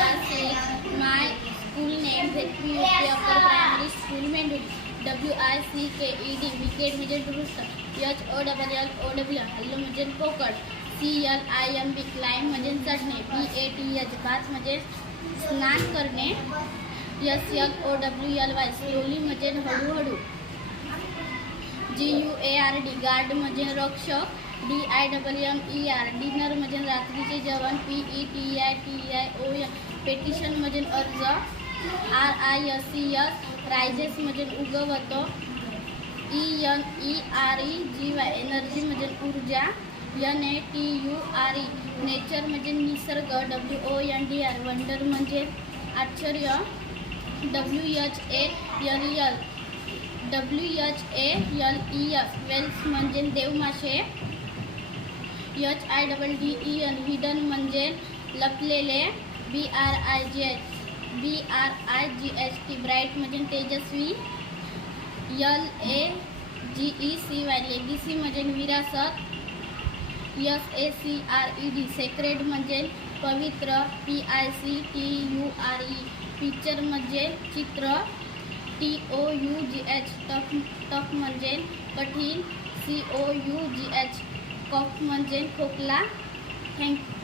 class 6. My school name is PUP Upper Primary School Menduli. WICKED wicked म्हणजे दुरुस्त. HOLLOW हल्लो म्हणजे पोकळ. CLIMB क्लाइंब म्हणजे चढणे. BATH भात म्हणजे स्नान करणे. SLOWLY स्लोली म्हणजे हळूहळू. GUARD गार्ड म्हणजे रक्षक. DINNER डिनर म्हणजे रात्रीचे जेवण. PETITION पेटिशन म्हणजे अर्ज. RISES रायझेस म्हणजे उगवतो. ENERGY एनर्जी म्हणजे ऊर्जा. NATURE नेचर म्हणजे निसर्ग. WONDR वंडर म्हणजे आश्चर्य. WHALES वेल्स म्हणजे देवमाशे. HIDDEN हिडन म्हणजे लपलेले. BRIGHT ब्राईट म्हणजे तेजस्वी. LAGECY लेगीसी म्हणजे विरासत. SACRED सेक्रेड म्हणजे पवित्र. PICTURE पिक्चर म्हणजे चित्र. TOUGH टफ म्हणजे कठीण. COUGH कफ म्हणजे खोकला. थँक्यू.